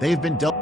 They've been dealt.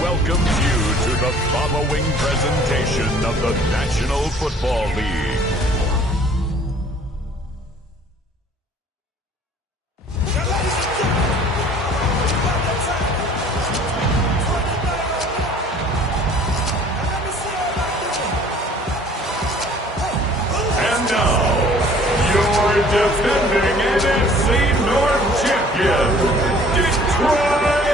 Welcomes you to the following presentation of the National Football League. And now, your defending NFC North champion, Detroit Lions.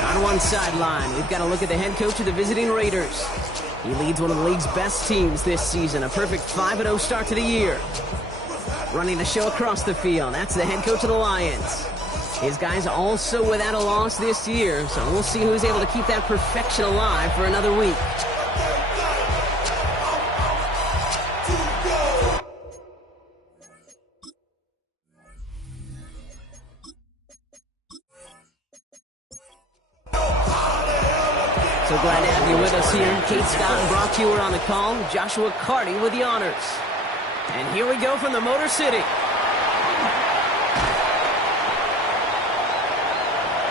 On one sideline, we've got to look at the head coach of the visiting Raiders. He leads one of the league's best teams this season, a perfect 5-0 start to the year. Running the show across the field, that's the head coach of the Lions. His guys also without a loss this year, so we'll see who's able to keep that perfection alive for another week. So glad to have you with us here. Kate Scott and Brock Hewer on the call. Joshua Carty with the honors. And here we go from the Motor City.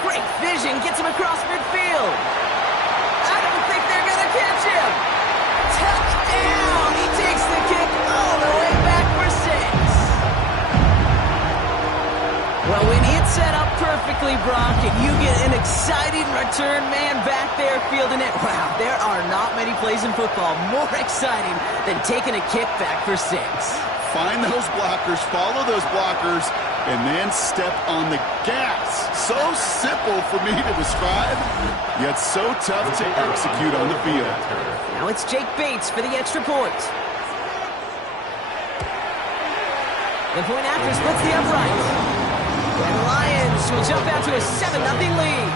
Great vision. Gets him across midfield. I don't think they're going to catch him. Touchdown. He takes the kick all the way back for 6. Well, when it's set up perfectly, Brock, and you get an exciting return man back there fielding it, wow, there are not many plays in football more exciting than taking a kick back for 6. Find those blockers, follow those blockers, and then step on the gas. So simple for me to describe, yet so tough to execute on the field. Now it's Jake Bates for the extra point. The point after splits the upright. And the Lions will jump out to a 7-0 lead.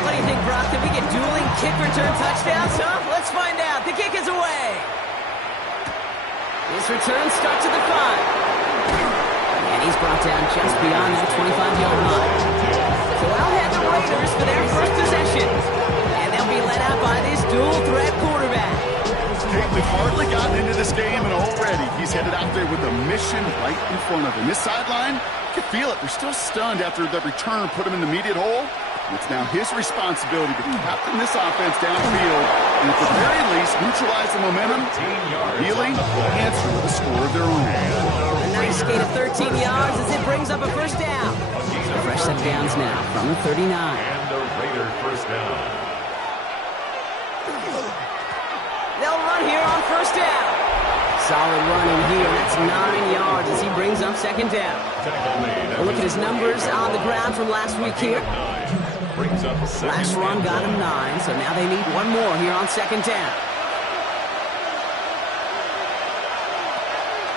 What do you think, Brock? Can we get dueling kick return touchdowns, huh? Let's find out. The kick is away. This return starts at the 5. And he's brought down just beyond that 25-yard line. So out head the Raiders for their first possession. And they'll be led out by this dual-threat quarterback. Kate, we've hardly gotten into this game, and already he's headed out there with a mission right in front of him. This sideline, you can feel it. They're still stunned after the return put him in the immediate hole. It's now his responsibility to captain this offense downfield and at the very least neutralize the momentum, ideally answer with a score of their own. A nice gain of 13 yards as it brings up a first down. So fresh set downs now from the 39. first down. They'll run here on first down. Solid running here. That's 9 yards as he brings up second down. We'll look at his numbers on the ground from last week here. Last run got him 9, so now they need one more here on second down.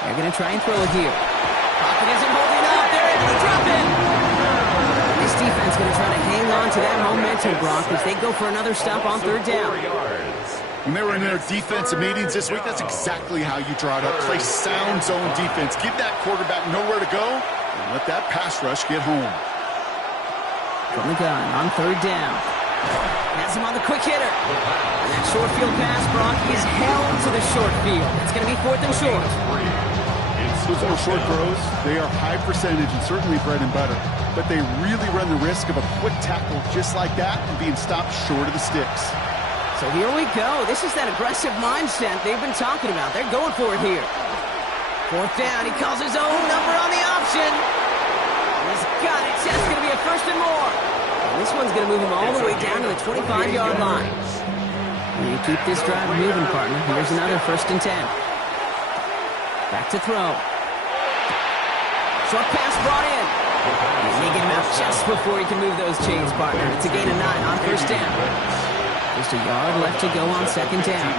They're going to try and throw it here. Pocket isn't holding up. They're able to drop it. This defense going to try to hang on to that momentum, Brock, as they go for another stop on third down. When they were in their defensive meetings this week, that's exactly how you draw it up. Play sound zone defense. Give that quarterback nowhere to go, and let that pass rush get home. From the gun on third down. Has him on the quick hitter. And that short field pass, Brock, is held to the short field. It's going to be fourth and short. Those little short throws, they are high percentage and certainly bread and butter. But they really run the risk of a quick tackle just like that and being stopped short of the sticks. So here we go. This is that aggressive mindset they've been talking about. They're going for it here. Fourth down. He calls his own number on the option. He's got it. That's going to be a first and more. And this one's going to move him all the way down to the 25-yard line. And you keep this drive moving, partner. Here's another first and 10. Back to throw. Short pass brought in. He's making him out just before he can move those chains, partner. It's a gain of 9 on first down. Just a yard left to go on second down.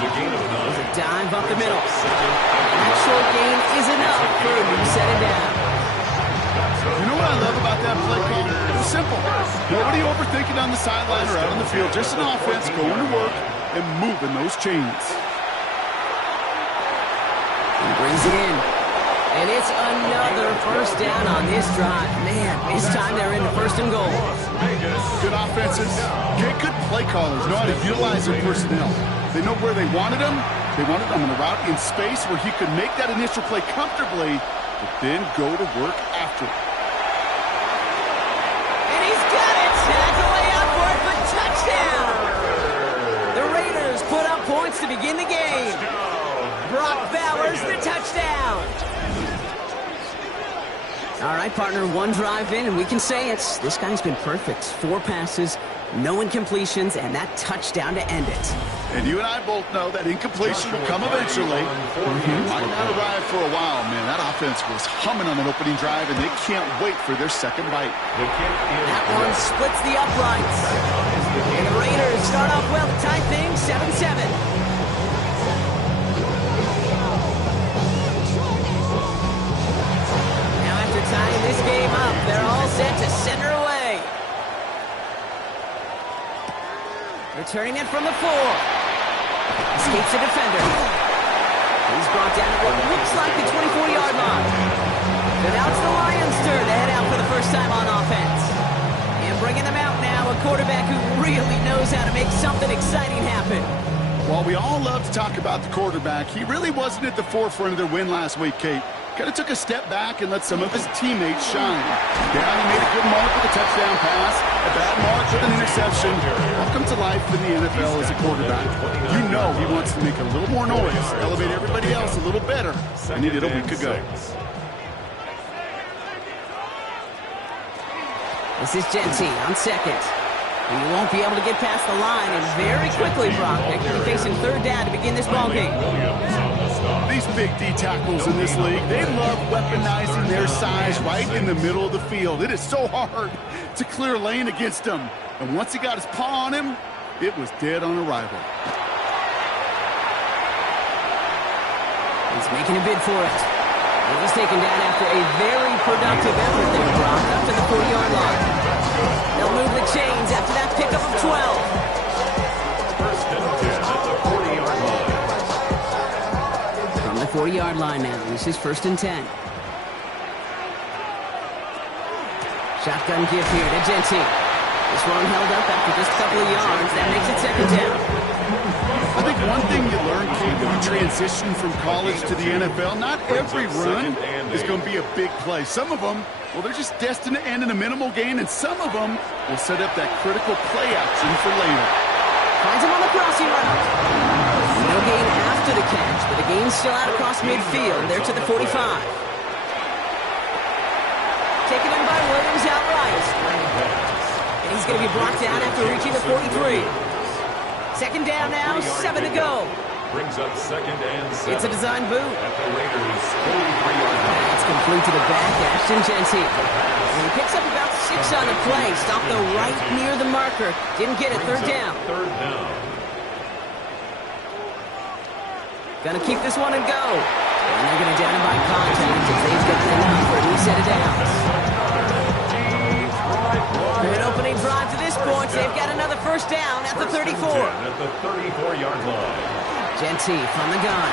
There's a dive up the middle. And that short gain is enough for him to set it down. You know what I love about that play call? It's simple. Nobody overthinking on the sideline or out on the field. Just an offense going to work and moving those chains. He brings it in. And it's another first down on this drive. Man, this time they're in the first and goal. Good offenses, get good play callers, know how to utilize their personnel. They know where they wanted them. They wanted them in a route in space where he could make that initial play comfortably, but then go to work after it. And he's got it. Tackle way out for it, but touchdown. The Raiders put up points to begin the game. Brock Bowers, the touchdown. All right, partner, one drive in, and we can say it's this guy's been perfect. 4 passes, no incompletions, and that touchdown to end it. And you and I both know that incompletion will come eventually. Might not arrive for a while, man. That offense was humming on that opening drive, and they can't wait for their second bite. That one splits the uprights. And the Raiders start off well to tie things 7-7. Tying this game up, they're all set to center away. Returning it from the 4. Escapes the defender. He's brought down at what looks like the 24-yard line. But now it's the Lions' turn to head out for the first time on offense. And bringing them out now, a quarterback who really knows how to make something exciting happen. While we all love to talk about the quarterback, he really wasn't at the forefront of their win last week, Kate. Kind of took a step back and let some of his teammates shine. Down, he made a good mark with a touchdown pass, a bad mark with an interception. Welcome to life in the NFL as a quarterback. You know he wants to make a little more noise, elevate everybody else a little better than he did a week ago. This is Genty on second. He won't be able to get past the line, and very quickly, Brock, they're going to be facing third down to begin this ballgame. These big D tackles in this league, they love weaponizing their size right in the middle of the field. It is so hard to clear lane against them. And once he got his paw on him, it was dead on arrival. He's making a bid for it. And he's taken down after a very productive effort there, Brock, up to the 40-yard line. They'll move the chains after that pickup of 12. From the 40-yard line now, this is first and 10. Shotgun give here to Genty. This one held up after just a couple of yards. That makes it second down. I think one thing you learn, Kate, when you transition from college to the NFL, not every run is going to be a big play. Some of them, well, they're just destined to end in a minimal gain, and some of them will set up that critical play action for later. Finds him on the crossing route. No gain after the catch, but the gain's still out across midfield. They're to the 45. Taken in by Williams outright. And he's going to be brought down after reaching the 43. Second down now, 7 to go. Brings up second and 7. It's a design boot. At the Raiders' 43-yard line. It's complete to the back, Ashton Genty. And he picks up about 6 on the play. Stopped though right near the marker. Didn't get it. Third down. Third down. Gonna keep this one and go. And they're gonna down him by contact if they've got enough for a new set of downs. Good opening drive to this point. They've got another first down at the 34. At the 34-yard line. Genty from the gun.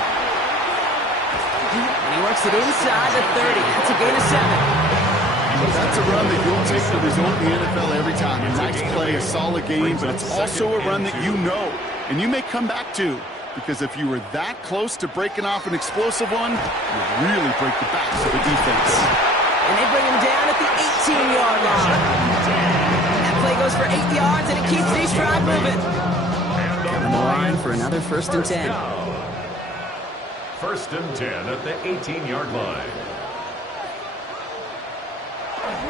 And he works it inside the 30. That's a gain of 7. That's a run that you'll take the result in the NFL every time. A nice play, a solid game, but it's also a run that you know and you may come back to. Because if you were that close to breaking off an explosive one, you really break the backs of the defense. And they bring him down at the 18-yard line. That play goes for 8 yards, and it keeps these drive moving. Coming the line for another first and 10. First and 10 at the 18-yard line.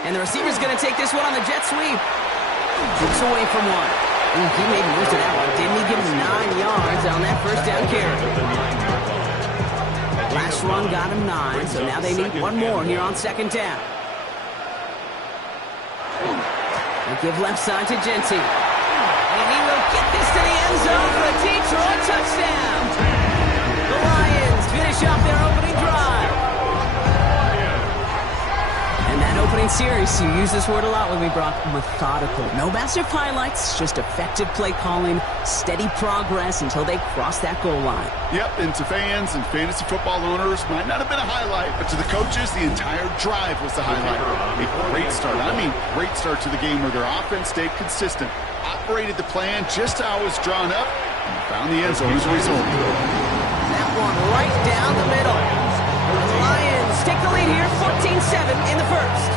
And the receiver's going to take this one on the jet sweep. Looks away from one. Ooh, he made most of that one. Didn't he give him 9 yards on that first down carry? Last one got him 9, so now they need one more here on second down. They give left side to Genty. And he will get this to the end zone for a Detroit touchdown. The Lions finish off their opening drive. And that opening series, you use this word a lot with me, Brock, methodical. No massive highlights, just effective play calling, steady progress until they cross that goal line. Yep, and to fans and fantasy football owners, might not have been a highlight, but to the coaches, the entire drive was the highlight. A great start. I mean, great start to the game where their offense stayed consistent, operated the plan just how it was drawn up, and found the end zone as a result. That one right down the middle. The Lions take the lead here, 14-7 in the first.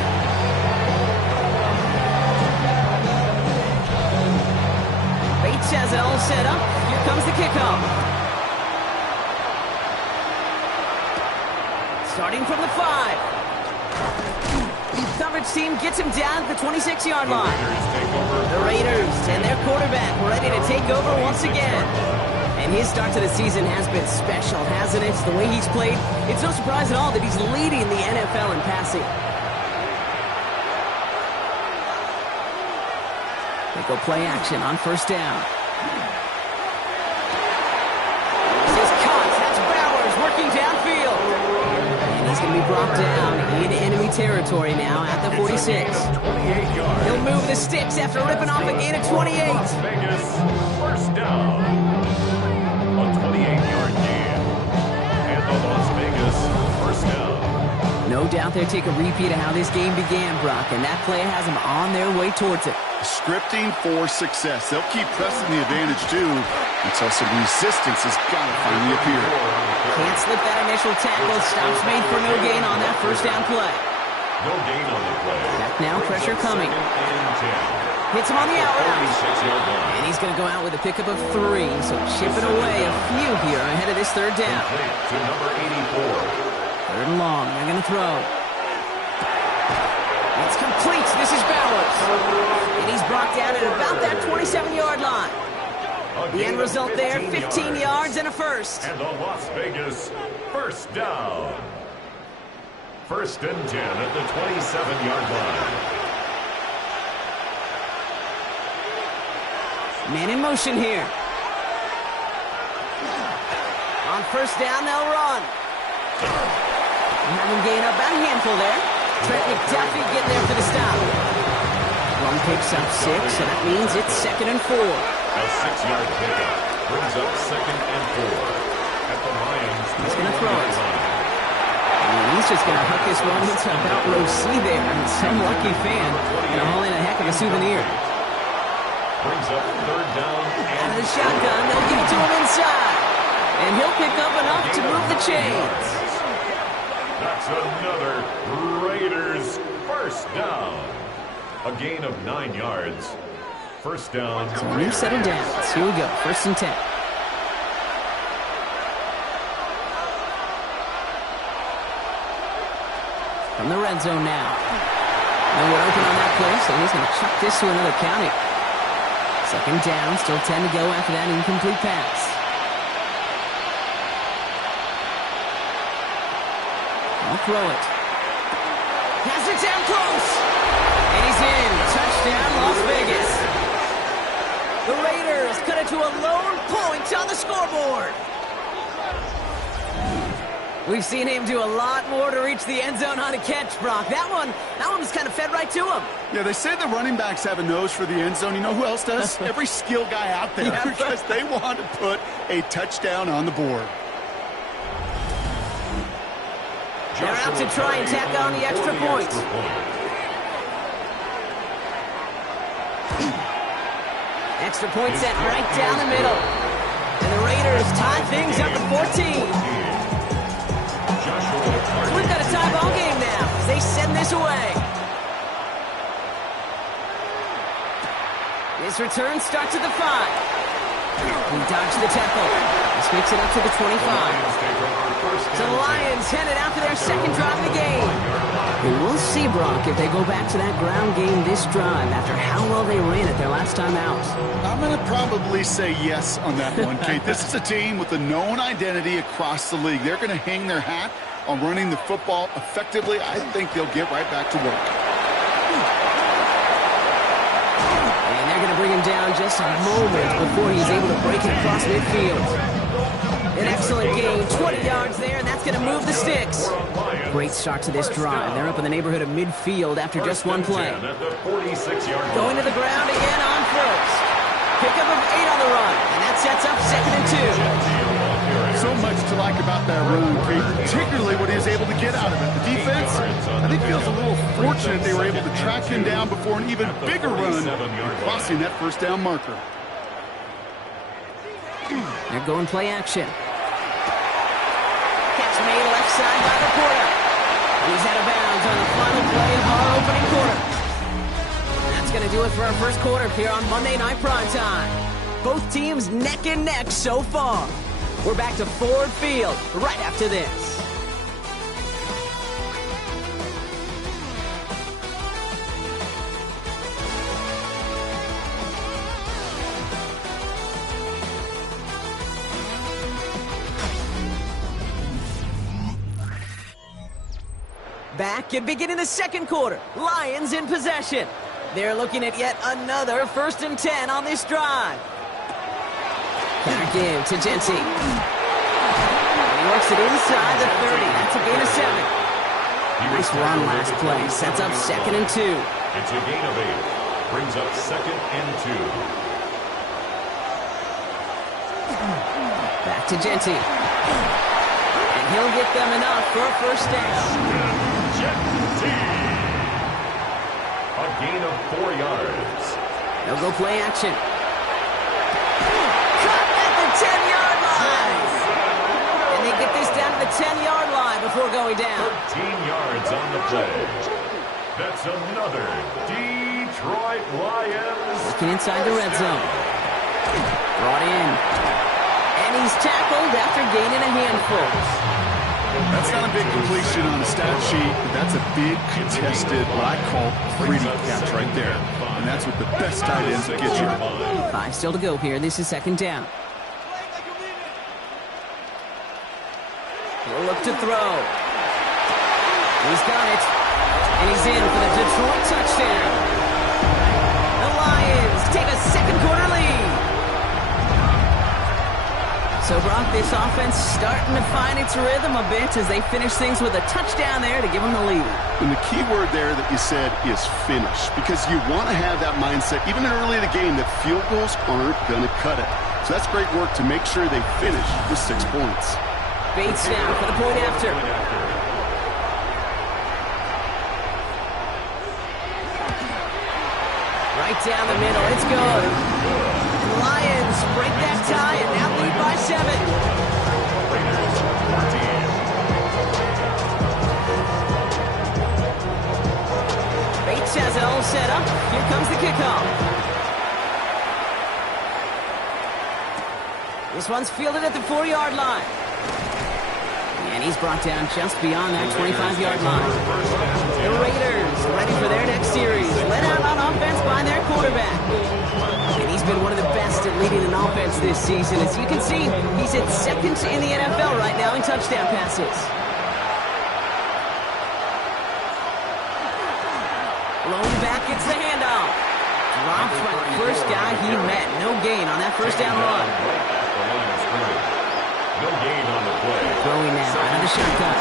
Bates has it all set up. Here comes the kickoff. Starting from the 5. The coverage team gets him down at the 26-yard line. The Raiders and their quarterback ready to take over once again. And his start to the season has been special, hasn't it? The way he's played, it's no surprise at all that he's leading the NFL in passing. They go play action on first down. This is Cox. That's Bowers working downfield. And he's going to be brought down in enemy territory now at the 46. He'll move the sticks after ripping off a gain of 28. Las Vegas, first down. A 28-yard gain. And the Las Vegas first down. No doubt they'll take a repeat of how this game began, Brock, and that play has them on their way towards it. Scripting for success. They'll keep pressing the advantage, too, until some resistance has got to finally appear. Can't slip that initial tackle. Stops made for no gain on that first down play. No gain on the play. Back now, pressure coming. Hits him on the out route. And he's going to go out with a pickup of 3, so chipping away a few here ahead of this third down. To number 84. Third and long. They're going to throw. It's complete. This is Bowers. And he's brought down at about that 27-yard line. The end result there, 15 yards and a first. And the Las Vegas first down. First and 10 at the 27-yard line. Man in motion here. On first down, they'll run. Having gain up about a handful there. Trent McDuffie getting there for the stop. Run picks up 6, and that means it's second and 4. A 6-yard pickup brings up second and 4. At the Lions, he's going to throw it. And he's just going to hook this one into about row C there. And some lucky fan going to haul in a heck of a souvenir. Brings up third down. Out of the shotgun, they'll give it to him inside. And he'll pick up enough to move the chains. That's another Raiders first down. A gain of 9 yards. First down. So a new set of downs. Here we go. First and 10. From the red zone now. No one open on that play, so he's going to chuck this to another county. Second down, still 10 to go after that incomplete pass. I'll throw it. Has it down close. And he's in. Touchdown, Las Vegas. The Raiders cut it to a lone point on the scoreboard. We've seen him do a lot more to reach the end zone on a catch, Brock. That one was kind of fed right to him. Yeah, they say the running backs have a nose for the end zone. You know who else does? Every skill guy out there, Yeah. because they want to put a touchdown on the board. They're out to try and tack on the extra point. Extra point set right down the middle. And the Raiders tie things up at 14. We've got a tie ball game now as they send this away. This return starts at the 5. He dodged the tackle. This makes it up to the 25. So the Lions headed out for their second drive of the game. And we'll see, Brock, if they go back to that ground game this drive after how well they ran it their last time out. I'm going to probably say yes on that one, Kate. This is a team with a known identity across the league. They're going to hang their hat on running the football effectively. I think they'll get right back to work. And they're going to bring him down just a moment before he's able to break it across midfield. An excellent gain, 20 yards there, and that's going to move the sticks. Great start to this drive. They're up in the neighborhood of midfield after just one play. Going to the ground again on first. Pickup of 8 on the run, and that sets up 2nd and 2. So much to like about that run, Kate, particularly what he was able to get out of it. The defense, I think, feels a little fortunate they were able to track him down before an even bigger run, crossing that first down marker. They're going play action. Catch made left side by the quarter. He's out of bounds on the final play of our opening quarter. That's going to do it for our first quarter here on Monday Night Primetime. Both teams neck and neck so far. We're back to Ford Field right after this. Back and beginning the second quarter. Lions in possession. They're looking at yet another 1st and 10 on this drive. Counter give to Genty. He works it inside the 30. That's a gain of 7. Nice run last play. Sets up 2nd and 2. It's a gain of 8. Brings up 2nd and 2. Back to Genty. And he'll get them enough for a first down. A gain of 4 yards. They'll go play action. Cut at the 10-yard line. And they get this down to the 10-yard line before going down. 13 yards on the play. That's another Detroit Lions. Looking inside the red zone. Brought in. And he's tackled after gaining a handful. That's not a big completion on the stat sheet, but that's a big contested, what I call pretty catch right there. And that's what the best tight ends will get you. 5 still to go here. This is 2nd down. He'll look to throw. He's got it. And he's in for the Detroit touchdown. The Lions take a second quarter lead. So, Brock, this offense starting to find its rhythm a bit as they finish things with a touchdown there to give them the lead. And the key word there that you said is finish, because you want to have that mindset, even early in the game, that field goals aren't going to cut it. So that's great work to make sure they finish with 6 points. Bates now for the point after. Right down the middle. It's good. Lions break that tie and now lead by 7. Bates has it all set up. Here comes the kickoff. This one's fielded at the 4-yard line. And And he's brought down just beyond that 25-yard line. The Raiders ready for their next series. Led out on offense by their quarterback. And he's been one of the best at leading an offense this season. As you can see, he's at second in the NFL right now in touchdown passes. Rolling back, gets the handoff. Drops by the first guy he met. No gain on that first down run. No gain on the play. Throwing now out of the shotgun.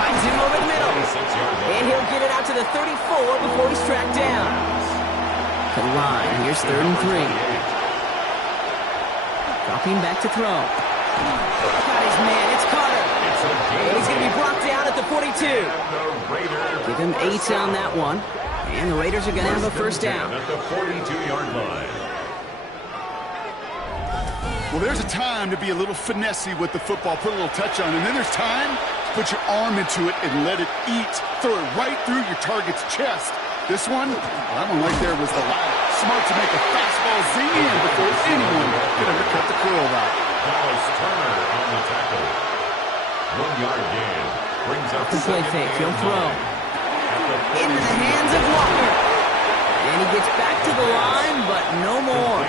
Finds him over the middle. And he'll get it out to the 34 before he's tracked down. To the line. Here's 3rd and 3. Dropping back to throw. Got his man. It's Carter. And he's going to be brought down at the 42. Give him 8 on that one. And the Raiders are going to have a first down. At the 42-yard line. Well, there's a time to be a little finessey with the football, put a little touch on it, and then there's time to put your arm into it and let it eat. Throw it right through your target's chest. This one, that one right there was the latter. Smart to make a fastball zing in before anyone could ever cut the curl out. Dallas Turner on the tackle. 1-yard gain. Brings up the play fake. He'll throw. Into the hands of Walker. And he gets back to the line, but no more.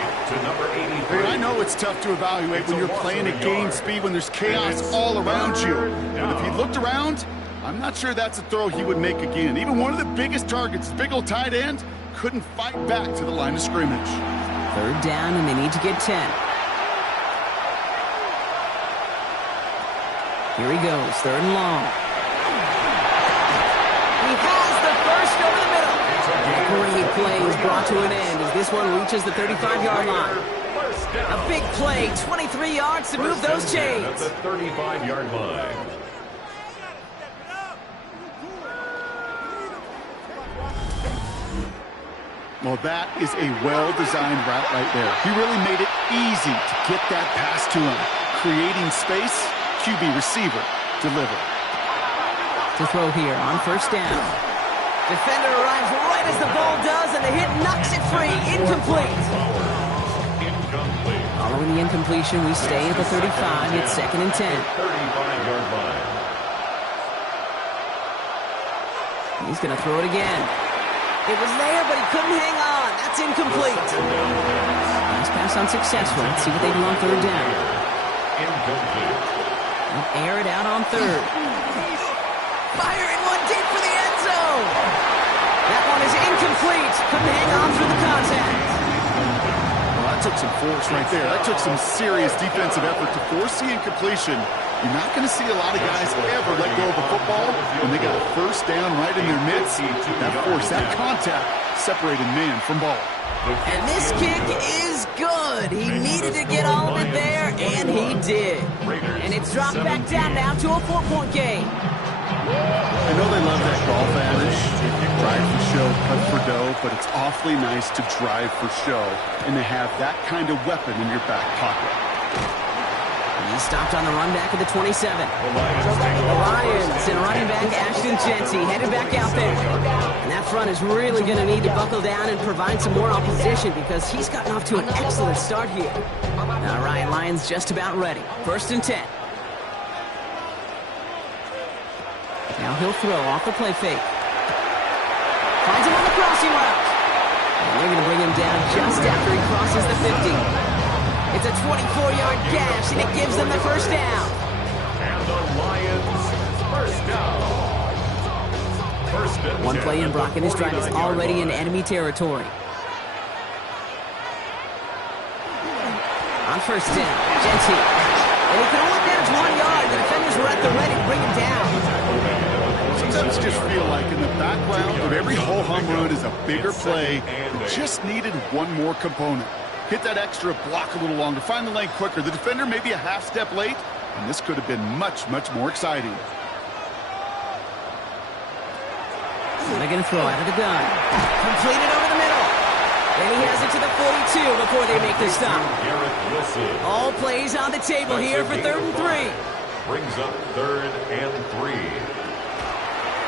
Hey, I know it's tough to evaluate when you're playing at game speed, when there's chaos all around you. But if he looked around, I'm not sure that's a throw he would make again. Even one of the biggest targets, big old tight end, couldn't fight back to the line of scrimmage. 3rd down, and they need to get 10. Here he goes, 3rd and long. He has the first over the middle. Great play is brought to an end as this one reaches the 35-yard line. A big play, 23 yards to move those chains. At the 35-yard line. Well, that is a well-designed route right there. He really made it easy to get that pass to him. Creating space, QB receiver, deliver. To throw here on 1st down. Defender arrives right as the ball does, and the hit knocks it free. Incomplete. Following the incompletion, we stay at the 35. It's 2nd and 10. 35-yard line. He's going to throw it again. It was there, but he couldn't hang on. That's incomplete. Nice pass unsuccessful. Let's see what they do on 3rd down. Incomplete. They'll air it out on 3rd. Firing one deep for the end zone. That one is incomplete. Couldn't hang on through the contact. Well, that took some force right there. That took some serious defensive effort to force the incompletion. You're not going to see a lot of guys ever let go of a football when they got a first down right in their midst. That force, that contact, separated man from ball. And this kick is good. He needed to get all of it there, and he did. And it's dropped back down now to a 4-point game. I know they love that golf adage, drive for show, cut for dough, but it's awfully nice to drive for show and to have that kind of weapon in your back pocket. He stopped on the run back at the 27. The Lions and running back Ashton Jeanty headed back out there. And that front is really going to need to buckle down and provide some more opposition because he's gotten off to an excellent start here. All right, Lions just about ready. 1st and 10. Now he'll throw off the play fake. Finds him on the crossing route. And they're going to bring him down just after he crosses the 50. It's a 24-yard gash, and it gives them the first down. And the Lions, first down. First and 10. One play in, Brock, and his drive is already in enemy territory. On 1st down, Jeanty. And he can only manage 1 yard. The defenders were at the ready to bring him down. Sometimes just feel like in the background of every ho-hum run is a bigger play. It just needed one more component. Hit that extra block a little longer. Find the lane quicker. The defender may be a half step late, and this could have been much, much more exciting. So they're going to throw out of the gun. Completed over the middle. And he has it to the 42 before they make the stop. All plays on the table here for 3rd and 3. Brings up 3rd and 3.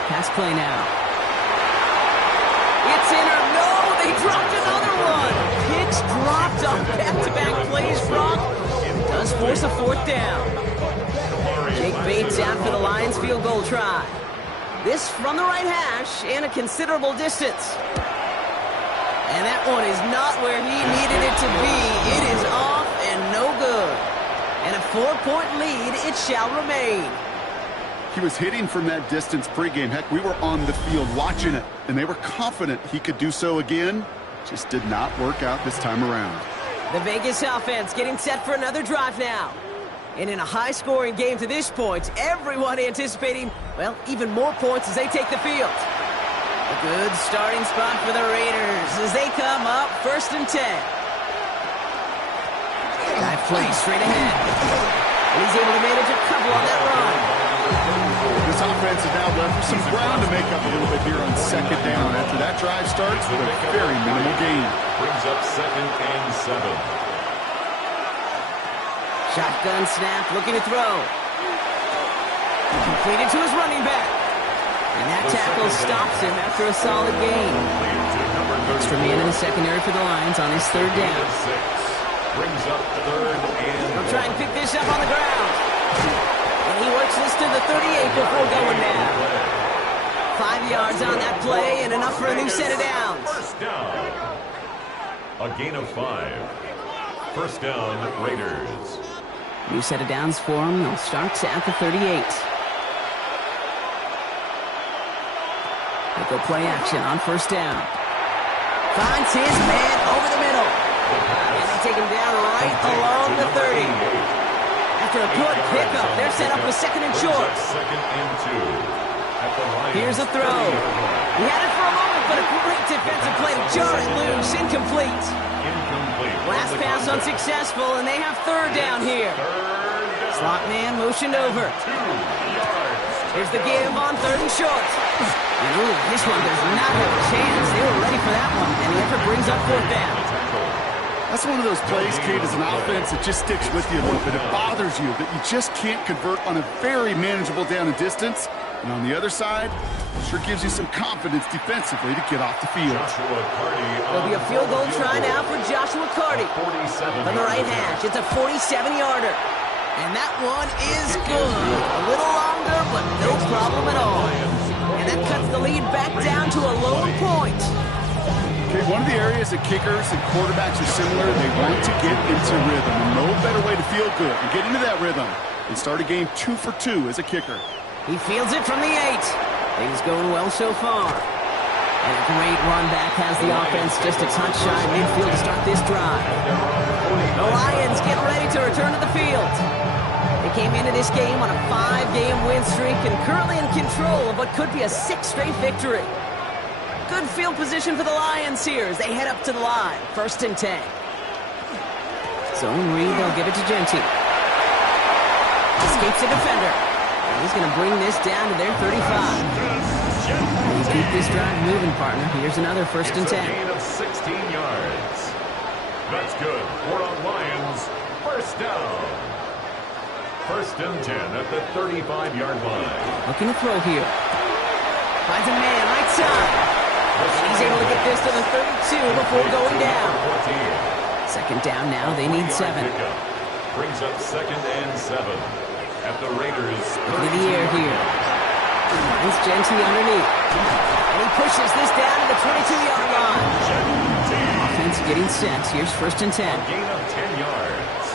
Pass play now. It's in or no, they dropped another one. Picks dropped on back-to-back plays, Brock. Does force a 4th down. Jake Bates out for the Lions field goal try. This from the right hash and a considerable distance. And that one is not where he needed it to be. It is off and no good. And a 4-point lead, it shall remain. He was hitting from that distance pregame. Heck, we were on the field watching it, and they were confident he could do so again. Just did not work out this time around. The Vegas offense getting set for another drive now. And in a high-scoring game to this point, everyone anticipating, well, even more points as they take the field. A good starting spot for the Raiders as they come up 1st and 10. Guy plays straight ahead. And he's able to manage a couple on that run. This offense is now left with some ground to make up a little bit here on 2nd down after that drive starts with a very minimal gain. Brings up 2nd and 7. Shotgun snap, looking to throw. Completed to his running back. And that tackle stops him after a solid gain. Extra man in the secondary for the Lions on his 3rd down. Brings up 3rd and... He'll try and pick this up on the ground. And he works this to the 38 before going down. 5 yards on that play and enough for a new set of downs. 1st down. A gain of 5. 1st down, Raiders. New set of downs for him. They'll start at the 38. They'll go play action on 1st down. Finds his man over the middle. And they take him down right along the 30. After a good pickup, they're set up with 2nd and short. 2nd and 2. Here's a throw. He had it for a moment, but a great defensive play to jar it loose. Incomplete. Last pass unsuccessful, and they have 3rd down here. Slot man motioned over. Here's the give on 3rd and short. Ooh, this one does not have a chance. They were ready for that one, and the effort brings up 4th down. That's one of those plays, Kate, as an offense that just sticks with you a little bit. It bothers you that you just can't convert on a very manageable down and distance. And on the other side, it sure gives you some confidence defensively to get off the field. There'll be a field goal try now for Joshua Carty. From the right hash, it's a 47-yarder. And that one is good. A little longer, but no problem at all. And that cuts the lead back down to a lower point. Okay, one of the areas that kickers and quarterbacks are similar, they want to get into rhythm. And no better way to feel good and get into that rhythm than start a game 2 for 2 as a kicker. He fields it from the 8. Things going well so far. And a great run back has the offense just a touch shy of midfield to start this drive. The Lions get ready to return to the field. They came into this game on a 5-game win streak and currently in control of what could be a 6th straight victory. Good field position for the Lions here as they head up to the line. 1st and 10. Zone read, they'll give it to Genty. Escapes the defender. And he's going to bring this down to their 35. And keep this drive moving, partner. Here's another 1st and 10. Gain of 16 yards. That's good. For the Lions. 1st down. 1st and 10 at the 35-yard line. Looking to throw here. Finds a man right side. He's able to get this to the 32 before going down. 2nd down now. They need 7. Brings up 2nd and 7 at the Raiders. Into the air here. Finds Genty underneath. And he pushes this down to the 22-yard line. Offense getting set. Here's 1st and 10. Gain of 10 yards.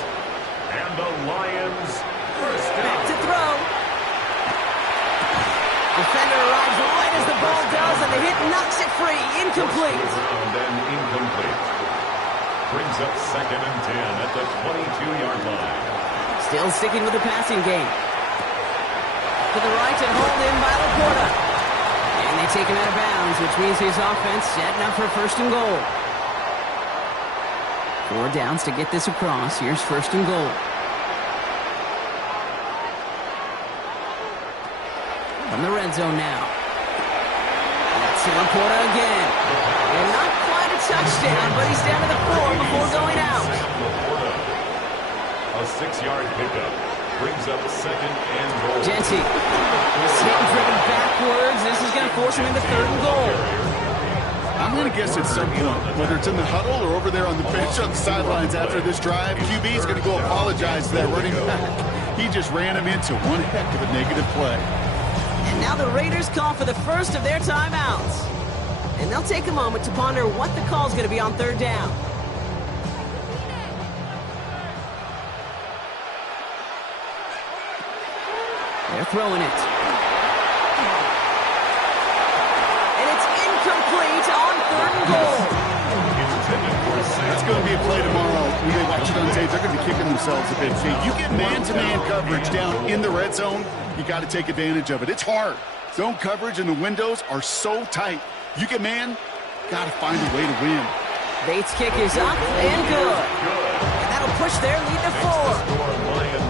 And the Lions 1st down. Back to throw. Defender arrives right as the ball does, and the hit knocks it free. Incomplete. And incomplete. Brings up 2nd and 10 at the 22-yard line. Still sticking with the passing game. To the right and hauled in by Laporta. And they take him out of bounds, which means his offense setting up for 1st and goal. 4 downs to get this across. Here's 1st and goal. From the red zone now. That's Laporta again. And not quite a touchdown, but he's down to the 4 before going out. A 6-yard pickup. Brings up 2nd and goal. Genty. He's hitting driven backwards. This is going to force him into 3rd and goal. I'm going to guess at some point, whether it's in the huddle or over there on the bench on the sidelines after this drive, QB is going to go apologize to that running back. He just ran him into one heck of a negative play. And now the Raiders call for the first of their timeouts. And they'll take a moment to ponder what the call is going to be on third down. They're throwing it. And it's incomplete on third and goal. That's going to be a play tomorrow. When they watch it on tape, they're going to be kicking themselves a bit. See, you get man-to-man coverage down in the red zone, you got to take advantage of it. It's hard. Zone coverage and the windows are so tight. You get man, got to find a way to win. Bates' kick is up and good. And that'll push their lead to 4.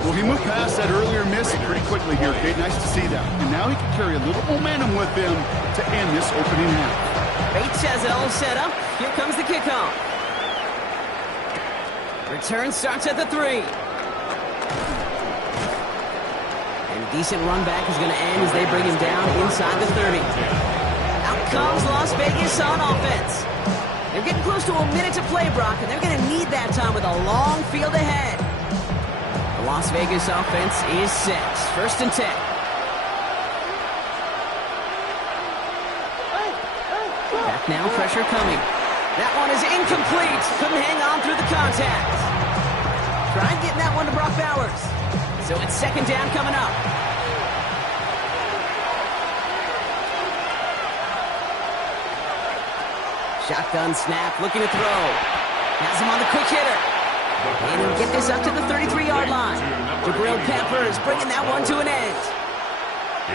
Well, he moved past that earlier miss pretty quickly here, Kate. Nice to see that. And now he can carry a little momentum with him to end this opening half. Bates has it all set up. Here comes the kickoff. Return starts at the 3. And a decent run back is going to end as they bring him down inside the 30. Out comes Las Vegas on offense. They're getting close to a minute to play, Brock, and they're going to need that time with a long field ahead. The Las Vegas offense is set. First and 10. Back now, pressure coming. That one is incomplete. Couldn't hang on through the contact. Tried getting that one to Brock Bowers. So it's second down coming up. Shotgun snap, looking to throw. Has him on the quick hitter. And he'll get this up to the 33-yard line. Jabril Peppers bringing that one to an end.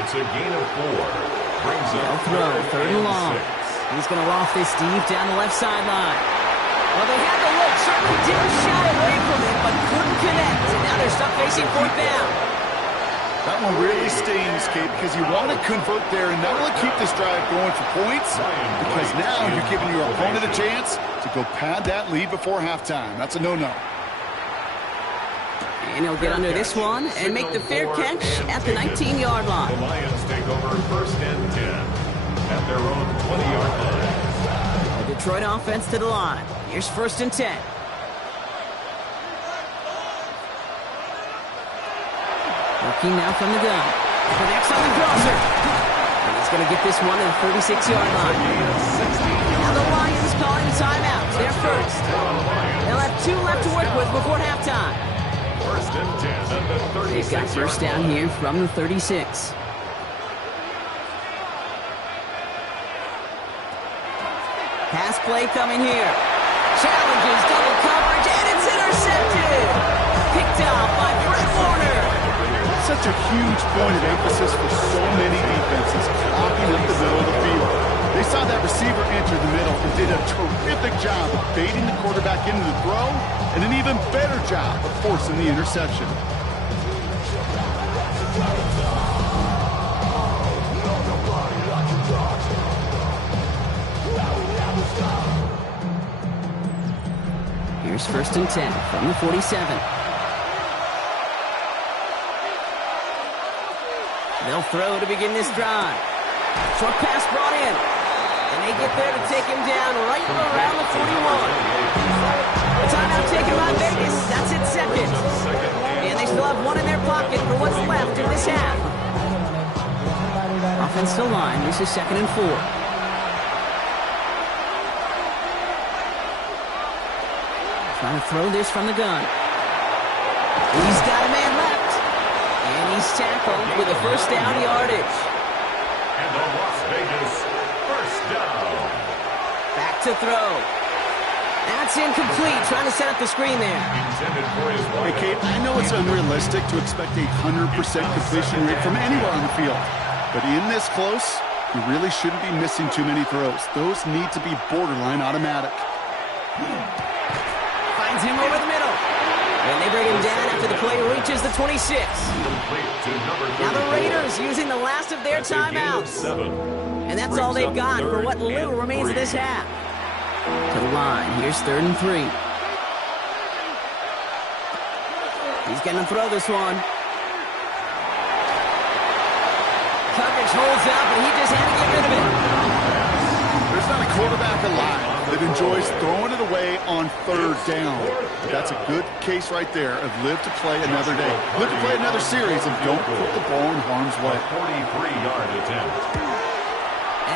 It's a gain of 4. Brings up They'll throw, third and long. He's going to loft this deep down the left sideline. Well, they had the look, certainly didn't shy away from it, but couldn't connect. And now they're stuck facing fourth down. That one really stings, Kate, because you want to convert there and not only keep this drive going for points, because now you're giving your opponent a chance to go pad that lead before halftime. That's a no-no. And he'll get under this one and make the fair catch at the 19-yard line. The Lions take over first and 10 at their own 20-yard line. The Detroit offense to the line. Here's first and 10. Working now from the gun. Connects on the crosser. And he's going to get this one to the 36-yard line. Now the Lions calling a timeout. They're first. They'll have 2 left to work with before halftime. First and 10 at the 36. They've got first down here from the 36. Pass play coming here. Challenges double coverage, and it's intercepted. Picked off by Fred Warner. Such a huge point of emphasis for so many defenses, clogging up the middle of the field. They saw that receiver enter the middle and did a terrific job of baiting the quarterback into the throw, and an even better job of forcing the interception. Here's first and 10 from the 47. They'll throw to begin this drive. Short pass brought in. And they get there to take him down right around the 41. The timeout taken by Vegas. That's its second. And they still have one in their pocket for what's left in this half. Offensive line. This is second and 4. Trying to throw this from the gun. He's got a man left. And he's tackled with a first down yardage. And the Las Vegas first down. Back to throw. That's incomplete. Trying to set up the screen there. Intended for his Hey, Kate, I know it's unrealistic to expect a 100% completion rate from anywhere on the field. But in this close, you really shouldn't be missing too many throws. Those need to be borderline automatic. Finds him over the middle. And they bring him down after the play reaches the 26. Now the Raiders using the last of their timeouts. And that's all they've got for what little remains of this half. To the line. Here's third and 3. He's going to throw this one. Coverage holds up, and he just had to get rid of it. There's not a quarterback alive that enjoys throwing it away on third down. That's a good case right there of live to play another day. Live to play another series and don't put the ball in harm's way. 43-yard attempt.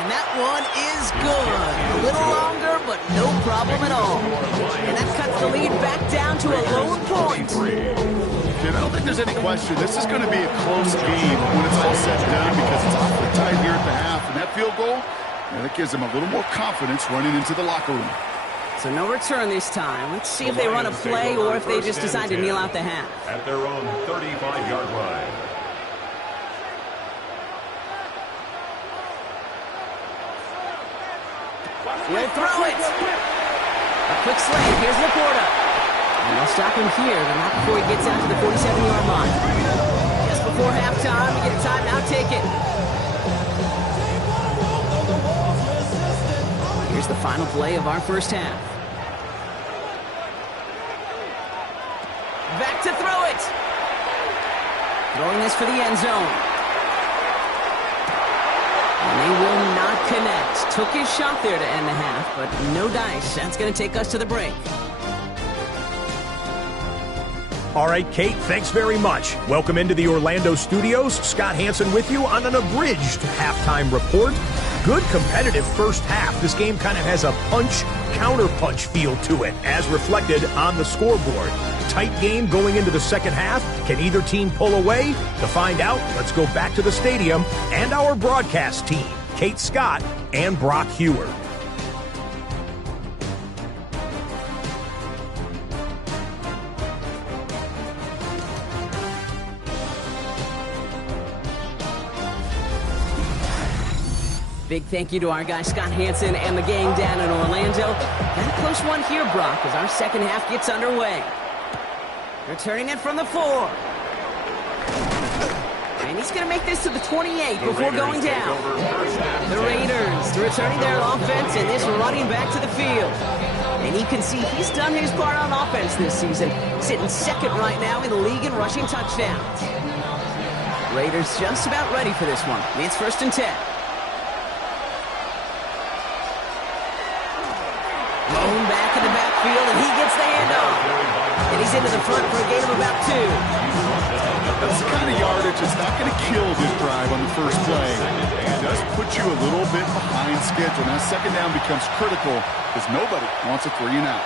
And that one is good. A little longer, but no problem at all. And that cuts the lead back down to a lone point. I don't think there's any question. This is going to be a close game when it's all said and done because it's awfully tight here at the half. And that field goal, that gives them a little more confidence running into the locker room. So no return this time. Let's see if they run a play or if they just decide to kneel out the half. At their own 35-yard line. We'll throw it. A quick slant. Here's Laporta. And they'll stop him here, but not before he gets out to the 47-yard line. Just before halftime, we get a timeout. Take it. Here's the final play of our first half. Back to throw it. Throwing this for the end zone. And they will not connect. Took his shot there to end the half, but no dice. That's going to take us to the break. All right, Kate, thanks very much. Welcome into the Orlando studios. Scott Hansen with you on an abridged halftime report. Good competitive first half. This game kind of has a punch-counter-punch feel to it, as reflected on the scoreboard. Tight game going into the second half. Can either team pull away? To find out, let's go back to the stadium and our broadcast team, Kate Scott and Brock Hewer. Big thank you to our guy Scott Hansen and the gang down in Orlando. Got a close one here, Brock, as our second half gets underway. Returning it from the 4. And he's going to make this to the 28 before going down. The Raiders returning their offense and this running back to the field. And you can see he's done his part on offense this season, sitting second right now in the league in rushing touchdowns. Raiders just about ready for this one. It's 1st and 10. Blown back in the backfield, and he gets the handoff. And he's into the front for a gain of about 2. That's the kind of yardage that's not going to kill this drive on the first play. It does put you a little bit behind schedule. Now second down becomes critical because nobody wants a 3 and out.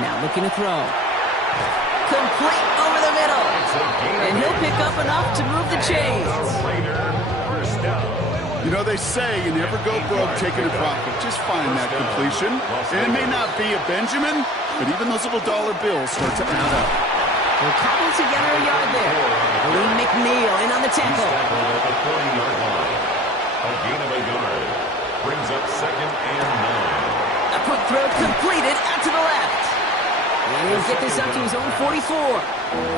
Now looking to throw. Complete over the middle. And he'll pick up enough to move the chains. You know, they say you never go broke taking a profit. Just find that completion. And it may not be a Benjamin, but even those little dollar bills start to add up. They'll cobble together a yard there. Lee McNeil in on the tackle. At the 40-yard line. A gain of a yard. Brings up 2nd and 9. A quick throw completed out to the left. And he'll get this up to his own 44.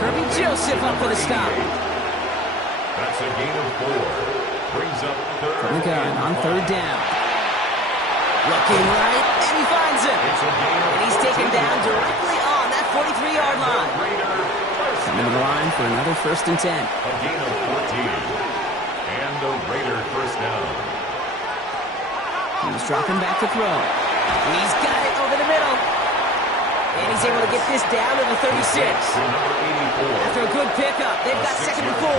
Kirby Joseph up for the stop. That's a gain of 4. Brings up 3rd. From the gun on 3rd down. Looking right, and he finds him. And he's taken down directly on that 43-yard line. Coming to the line for another 1st and 10. A gain of 14. And a Raider first down. He's dropping back to throw. He's got it over the middle. And he's able to get this down to the 36. After a good pickup, they've got 2nd and 4.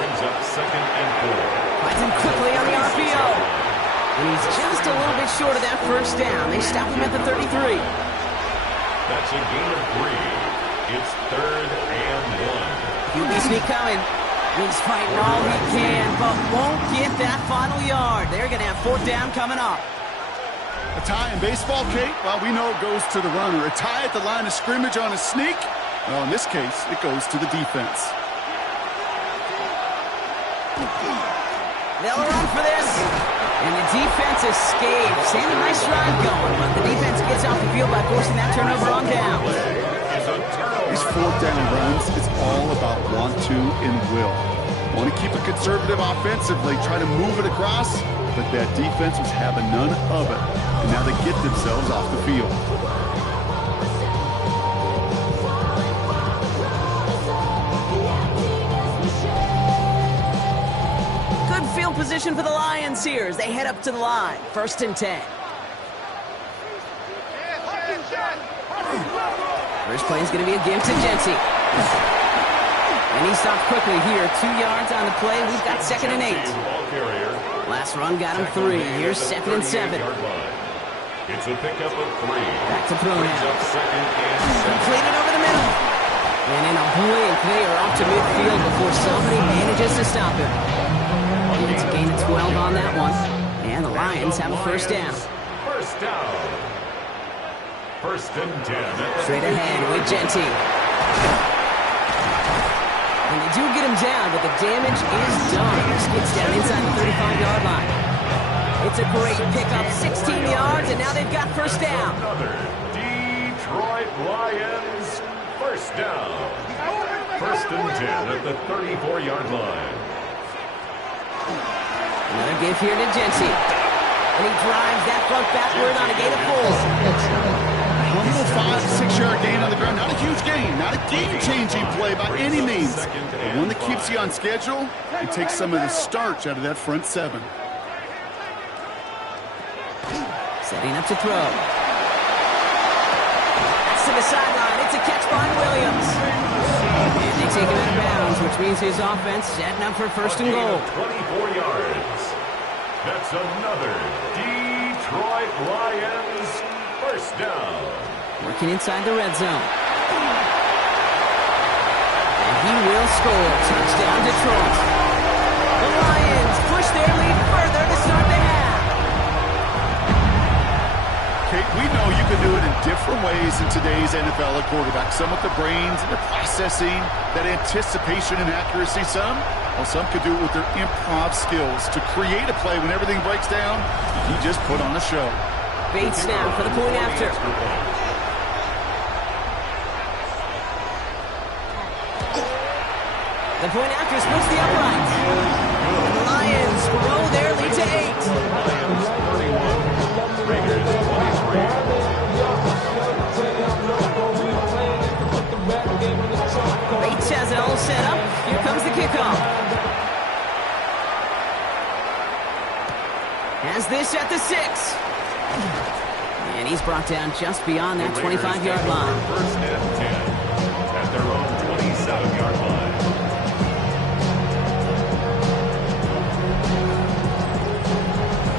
Brings up 2nd and 4. Finds him quickly on the RPO. And he's just a little bit short of that first down. They stop him at the 33. That's a gain of 3. It's 3rd and 1. QB sneak coming. He's fighting all he can, but won't get that final yard. They're going to have 4th down coming up. A tie in baseball, Kate? Well, we know it goes to the runner. A tie at the line of scrimmage on a sneak? Well, in this case, it goes to the defense. They'll run for this. And the defense escapes. And a nice drive going, but the defense gets off the field by forcing that turnover on down. These 4th down runs, it's all about want to and will. Want to keep it conservative offensively, try to move it across, but that defense was having none of it. And now they get themselves off the field. Good field position for the Lions here as they head up to the line. 1st and 10. First play is going to be a give to Jency. And he stopped quickly here. 2 yards on the play. We've got 2nd and 8. Last run got him 3. Here's 2nd and 7. It's a pickup of 3. Back to throw now. Completed over the middle. And in a blink, they are off to midfield before somebody manages to stop him. It's a gain of 12 on that one. And the Lions have a 1st down. 1st down. 1st and 10. Straight ahead with Jenty. And they do get him down, but the damage is done. Skids down inside the 35-yard line. It's a great pickup, 16 yards, and now they've got 1st down. Another Detroit Lions 1st down. 1st and 10 at the 34-yard line. Another give here to Jency. And he drives that front backward on a gain of 4. A little 5-6-yard gain on the ground. Not a huge gain. Not a game-changing play by any means. But one that keeps you on schedule and takes some of the starch out of that front 7. Setting up to throw. That's to the sideline. It's a catch by Williams. And they take him out of bounds, which means his offense setting up for 1st and goal. 24 yards. That's another Detroit Lions 1st down. Working inside the red zone. And he will score. Touchdown, Detroit. The Lions push their lead further to start the half. Kate, we know you can do it in different ways in today's NFL at quarterback. Some with the brains and the processing, that anticipation and accuracy. Some could do it with their improv skills to create a play when everything breaks down. He just put on a show. Bates now for the point after. The point after splits the upright. The Lions grow their lead to 8. Lions 31. Raiders 23. Bates has it all set up. Here comes the kickoff. Has this at the 6. And he's brought down just beyond that 25-yard line. 1st and 10 at their own 27-yard line.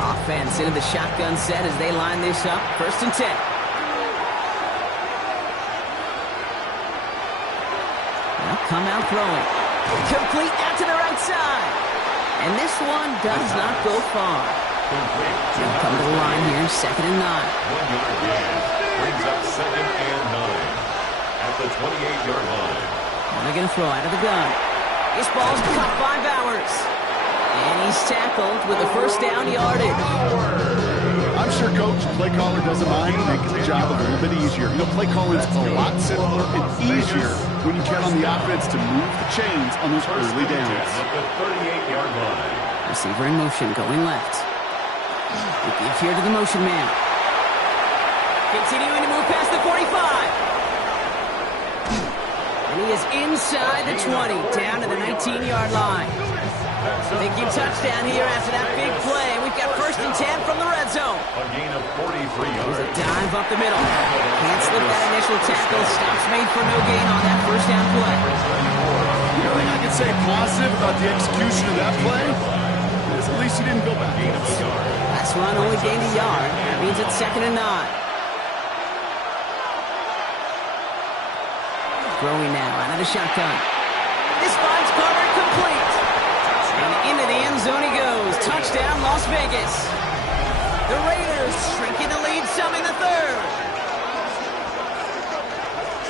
Offense into the shotgun set as they line this up. 1st and 10. They'll come out throwing. Complete out to the right side. And this one does not go far. They'll come to the line here, 2nd and 9. 1-yard gain brings up 2nd and 9 at the 28-yard line. And they're going to throw out of the gun. This ball's caught by Bowers. And he's tackled with the 1st down yardage. I'm sure Coach, play caller doesn't mind making the job a little bit easier. You know, play calling's a lot simpler and easier when you count on the offense to move the chains on those early downs. At the 38-yard line. Receiver in motion, going left. The give here to the motion man. Continuing to move past the 45. And he is inside the 20, down to the 19-yard line. Thinking touchdown here after that big play. We've got 1st and 10 from the red zone. A gain of 43 There's a yards. dive up the middle. Can't slip that initial tackle. Stops made for no gain on that 1st down play. The only thing I can say positive about the execution of that play is at least he didn't go backwards. Last run only gained a yard. That means it's 2nd and 9. Throwing now out of the shotgun. This finds Carter complete. And into the end zone he goes. Touchdown, Las Vegas. The Raiders shrinking the lead some in the 3rd.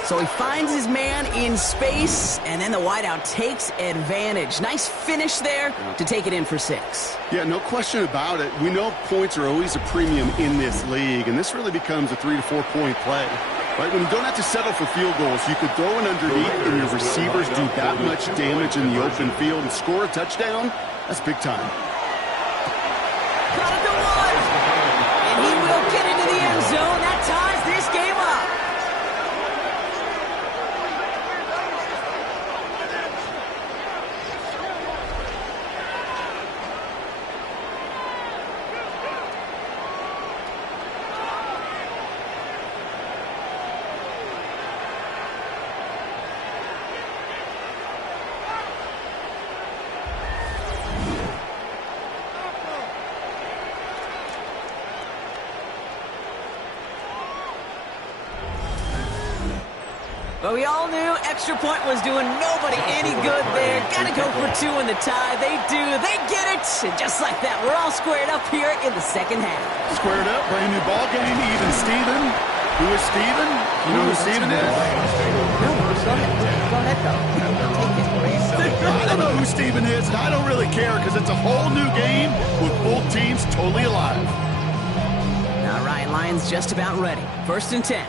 So he finds his man in space, and then the wideout takes advantage. Nice finish there to take it in for 6. Yeah, no question about it. We know points are always a premium in this league, and this really becomes a 3 to 4 point play. Right, when you don't have to settle for field goals, you could throw it underneath and your receivers do that much damage in the open field and score a touchdown. That's big time. Got it to 1. And he will get into the end zone. That ties this game up. But we all knew extra point was doing nobody any good there. Gotta go for two in the tie. They do. They get it. And just like that, we're all squared up here in the second half. Squared up, brand new ball game, even Steven. Who is Steven? You know who Steven is? No, go ahead, though. Take it. I don't know who Steven is, and I don't really care because it's a whole new game with both teams totally alive. All right, Lions just about ready. 1st and 10.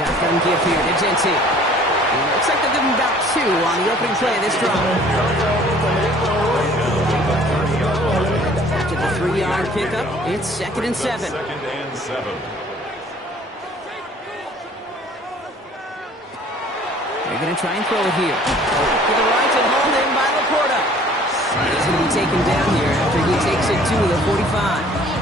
Shotgun give here to Genty. Looks like they'll give him about 2 on the opening play of this drive. After the 3-yard pickup, it's 2nd and 7. 2nd and 7. They're going to try and throw it here. To the right and hauled in by Laporta. He's going to be taken down here after he takes it to the 45.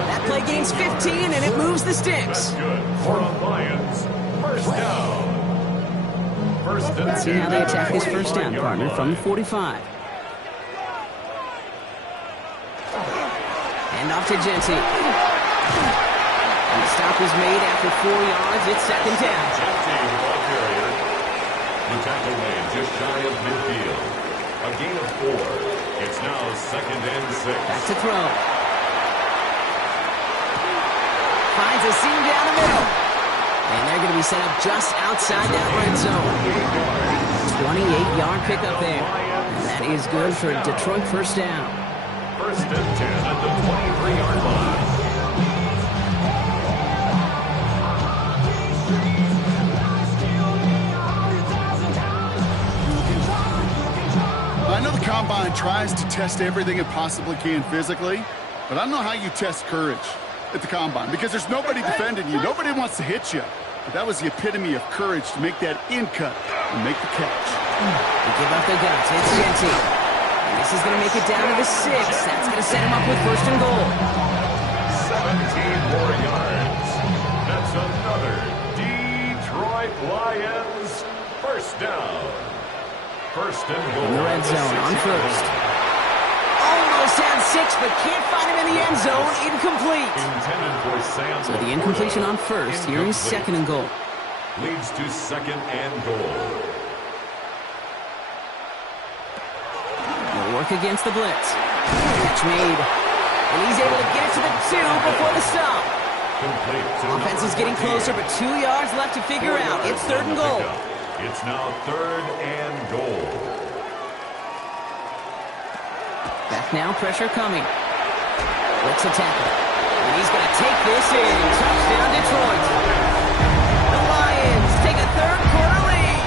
That play gains 15, and it moves the sticks. That's good for the Lions. 1st down. 1st and 10. See how they attack this 1st down, partner, from the 45. And off to Genty. And the stop is made after 4 yards. It's 2nd down. Genty, the ball carrier. The tackle made just shy of midfield. A gain of 4. It's now 2nd and 6. Back to throw. Finds a seam down the middle. And they're going to be set up just outside that red zone. 28-yard pickup there. And that is good for Detroit 1st down. 1st and 10 at the 23-yard line. I know the Combine tries to test everything it possibly can physically, but I don't know how you test courage at the Combine because there's nobody defending you. Nobody wants to hit you. But that was the epitome of courage to make that in cut and make the catch. They give up the guts. It's Genty. And this is going to make it down to the 6. That's going to set him up with 1st and goal. 17 more yards. That's another Detroit Lions 1st down. 1st and goal. In the red zone on 1st. Almost had 6, but can't find him in the end zone. Incomplete. Intended for Sam. So the incompletion on 1st. Here is 2nd and goal. Leads to 2nd and goal. Will work against the blitz. Catch made. And he's able to get it to the 2 before the stop. Offense is getting closer, but 2 yards left to figure out. It's 3rd and goal. It's now 3rd and goal. Back now, pressure coming. Blitz a tackle. And he's going to take this in. Touchdown, Detroit. The Lions take a 3rd quarter lead.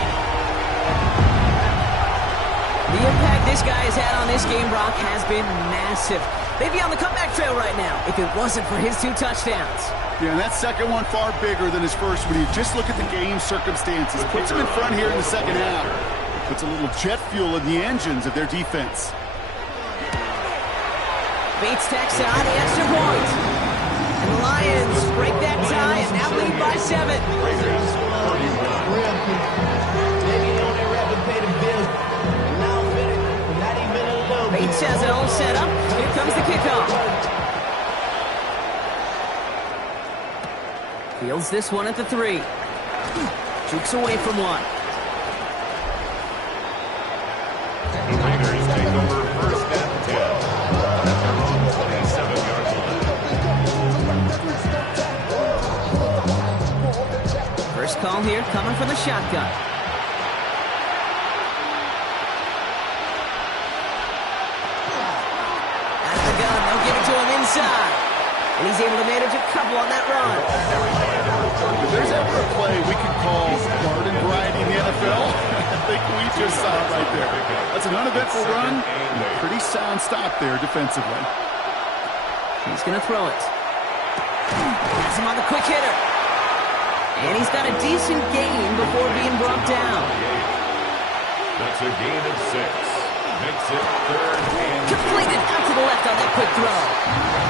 The impact this guy has had on this game, Brock, has been massive. They'd be on the comeback trail right now if it wasn't for his 2 touchdowns. Yeah, and that second one far bigger than his first when you just look at the game circumstances. Puts him in front here in the 2nd half. Puts a little jet fuel in the engines of their defense. Bates tacks on the extra point. And the Lions break that tie and now lead by 7. Bates has it all set up. Here comes the kickoff. Fields this one at the 3. Jukes away from 1. Raiders take over 1st and 10. At their own 27-yard line. First call here coming from the shotgun. Out of the gun, they'll give it to him inside. And he's able to manage a couple on that run. If there's ever a play we can call garden variety in the NFL, I think we just saw it right there. That's an uneventful run and a pretty sound stop there defensively. He's going to throw it. Has him on the quick hitter. And he's got a decent gain before being brought down. That's a gain of 6. Makes it 3rd and Completed out to the left on that quick throw.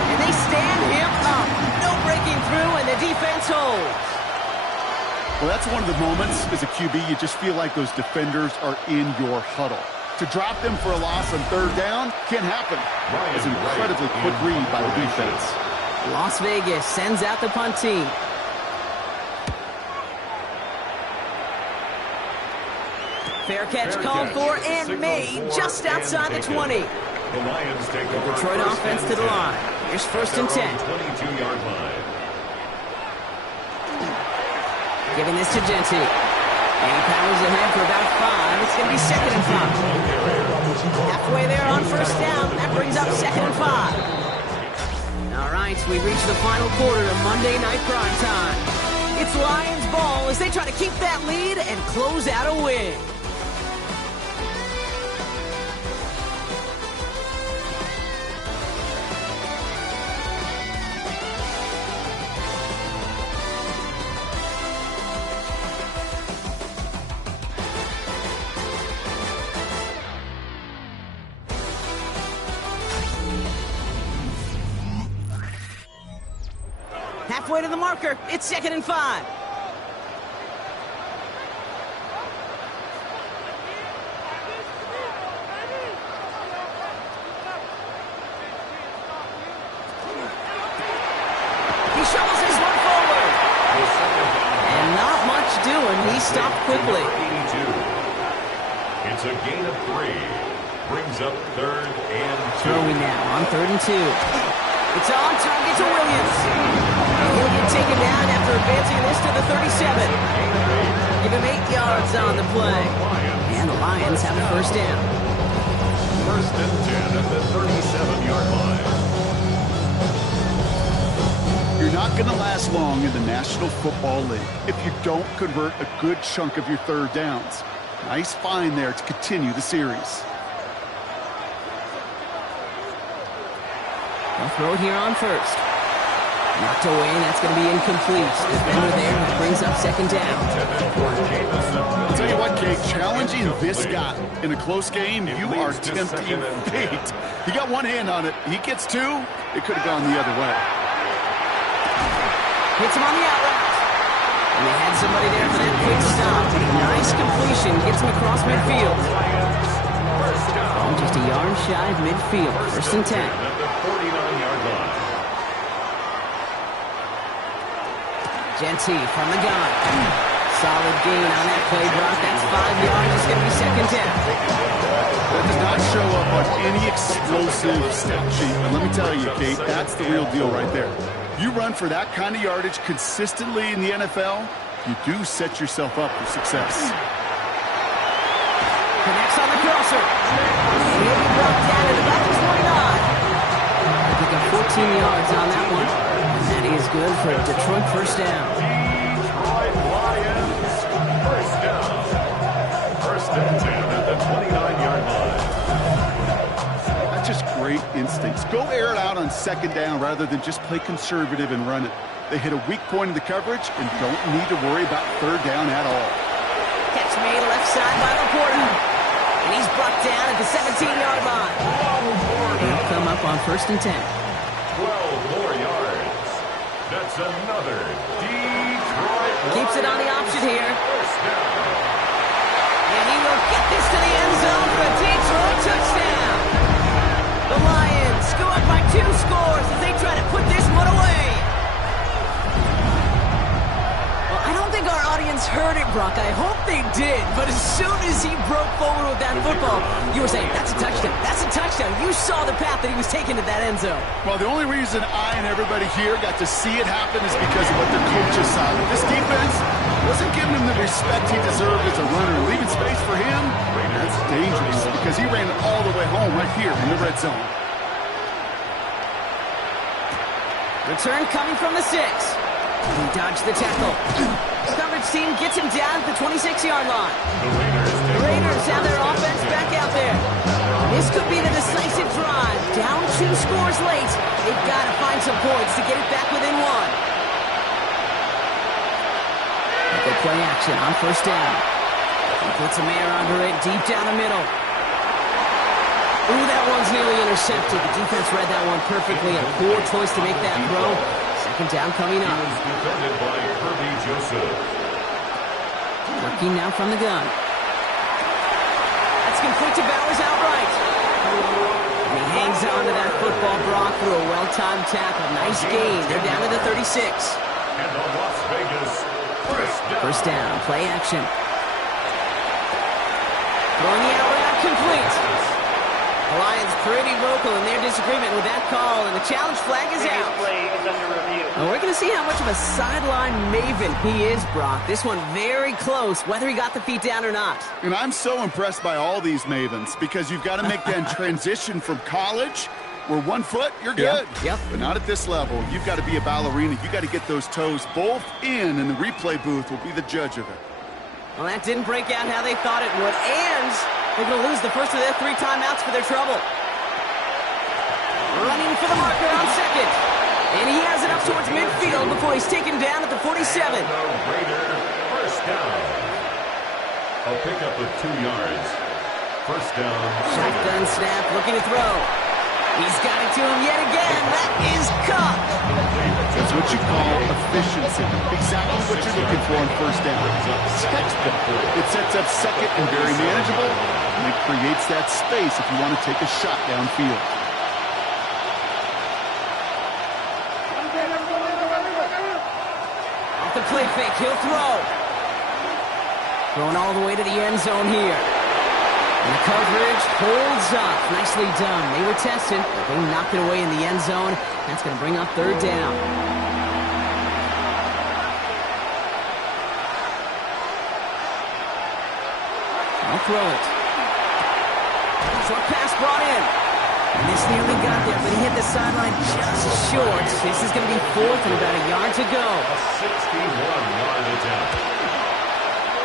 And they stand him up. No breaking through, and the defense holds. Well, that's one of the moments as a QB you just feel like those defenders are in your huddle. To drop them for a loss on 3rd down can't happen. It's an incredibly quick read by the defense. Las Vegas sends out the punt team. Fair catch called for and made just outside the 20. The Lions take over. Detroit offense to the line. Here's 1st and 10. 22-yard line. Giving this to Genty. And he powers ahead for about 5. It's going to be 2nd and 5. Halfway there on 1st down. That brings up 2nd and 5. All right, we reach the final quarter of Monday Night Prime Time. It's Lions ball as they try to keep that lead and close out a win. Halfway to the marker. It's 2nd and 5. He shovels his one forward. And not much doing. He stopped quickly. 82. It's a gain of 3. Brings up 3rd and 2. Throwing now on 3rd and 2. It's on target to Williams. He'll get taken down after advancing this to the 37. Give him 8 yards on the play. And the Lions have a 1st down. 1st and 10 at the 37-yard line. You're not going to last long in the National Football League if you don't convert a good chunk of your 3rd downs. Nice find there to continue the series. They'll throw it here on 1st. Knocked away, and that's going to be incomplete. Defender there, and it brings up 2nd down. I'll tell you what, Kate, challenging this guy in a close game, you are tempting fate. He got one hand on it. He gets 2. It could have gone the other way. Hits him on the out route. And they had somebody there for that quick stop. Nice completion. Gets him across midfield. Just a yard shy of midfield. 1st and 10. At the 49-yard line. Genty from the gun. Solid gain on that play, Brock. That's 5 yards. It's going to be 2nd down. That does not show up on any explosive stat sheet. But let me tell you, Kate, that's the real deal right there. You run for that kind of yardage consistently in the NFL, you do set yourself up for success. Connects on the crosser. He'll be brought down at about the 29. Pick up 14 yards on that one. And that is good for a Detroit 1st down. Detroit Lions, 1st down. 1st and 10 at the 29-yard line. That's just great instincts. Go air it out on 2nd down rather than just play conservative and run it. They hit a weak point in the coverage and don't need to worry about 3rd down at all. Catch made left side by Laporta. And he's brought down at the 17-yard line. He'll come up on 1st and 10. 12 more yards. That's another Detroit. Keeps it on the option here. 1st down. And he will get this to the end zone for a Detroit touchdown. The Lions go up by 2 scores as they try to put this one away. Well, I don't think our audience heard it, Brock. I hope they did. But as soon as he broke forward with that football, you were saying, that's a touchdown. That's a touchdown. You saw the path that he was taking to that end zone. Well, the only reason I and everybody here got to see it happen is because of what the coaches saw. This defense wasn't giving him the respect he deserved as a runner. Leaving space for him, that's dangerous because he ran it all the way home right here in the red zone. Return coming from the 6. He dodged the tackle. Coverage team gets him down at the 26-yard line. The Raiders have their offense back out there. This could be the decisive drive. Down 2 scores late. They've got to find some points to get it back within 1. Good play action on 1st down. He puts some air under it deep down the middle. Ooh, that one's nearly intercepted. The defense read that one perfectly. A poor choice to make that throw. 2nd down coming up. He was defended by Kirby Joseph. Working now from the gun. That's complete to Bowers outright. And he hangs on to that football, Brock, through a well-timed tackle. Nice gain. They're down to the 36. And the Las Vegas First down, play action. Throwing the out route complete. The Lions pretty vocal in their disagreement with that call, and the challenge flag is out. And we're going to see how much of a sideline maven he is, Brock. This one very close, whether he got the feet down or not. And I'm so impressed by all these mavens because you've got to make that transition from college where 1 foot, you're good. Yep. But not at this level. You've got to be a ballerina. You've got to get those toes both in, and the replay booth will be the judge of it. Well, that didn't break out how they thought it would, and they're going to lose the first of their 3 timeouts for their trouble. Running for the marker on second. And he has it up towards midfield before he's taken down at the 47. The Raider first down. A pickup of 2 yards. First down. Shotgun snap, looking to throw. He's got it to him yet again. That is caught. That's what you call efficiency. Exactly what you're looking for on first down. Textbook. It sets up second and very manageable, and it creates that space if you want to take a shot downfield. Off the play fake, he'll throw. Throwing all the way to the end zone here. And the coverage holds up. Nicely done. They were tested, but they knocked it away in the end zone. That's going to bring up third down. I'll throw it. Short pass brought in. And this nearly got there, but he hit the sideline just short. This is going to be 4th and about a yard to go. A 61-yard attempt.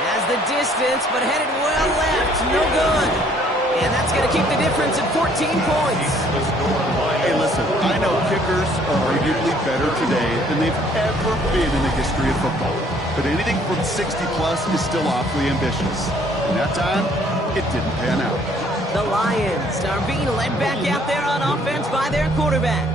Has the distance, but headed well left. No good. And that's going to keep the difference at 14 points. Hey, listen, I know kickers are arguably better today than they've ever been in the history of football. But anything from 60-plus is still awfully ambitious. And that time, it didn't pan out. The Lions are being led back out there on offense by their quarterback.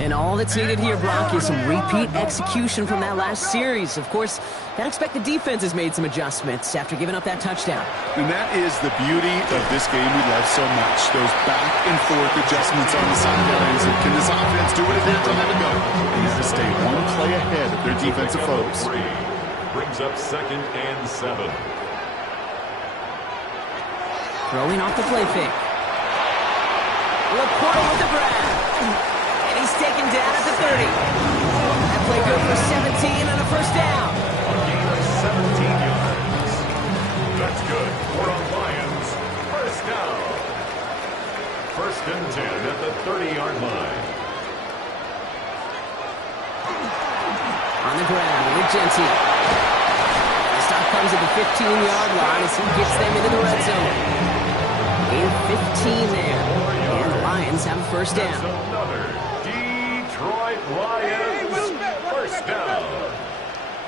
And all that's needed here, Brock, is some repeat execution from that last series. Of course, I'd expect the defense has made some adjustments after giving up that touchdown. And that is the beauty of this game we love so much. Those back and forth adjustments on the sidelines. Can this offense do it at their time to go? They have to stay one play ahead of their defensive foes. Brings up 2nd and 7. Throwing off the play fake. Laporta with the grab. And he's taken down at the 30. That play good for 17 and a first down. A gain of 17 yards. That's good. 4 on Lions. First down. 1st and 10 at the 30-yard line. On the ground with Genty. The stop comes at the 15-yard line as he gets them into the red zone. Gain of 15 there. And the Lions have a first down. That's another Detroit Lions first down.